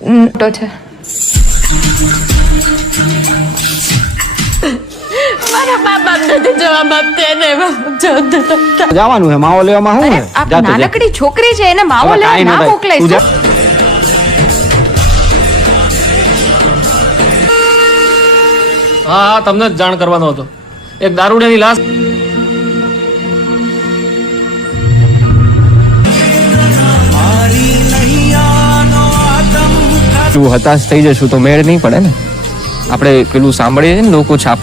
તો છે મારા બાપ નથી જવાબ આપતી ને જવાનું હે માવો લેવામાં શું હે નાનકડી છોકરી છે એને માવો લેવા ના મોકલાય હા તમને જ જાણ કરવાનો હતો એક દારૂડિયાની લાશ તું હતાશ થઈ જશું તો મેળ નહીં પડે ને. આપણે પેલું સાંભળીએ છે ને લોકો છાપ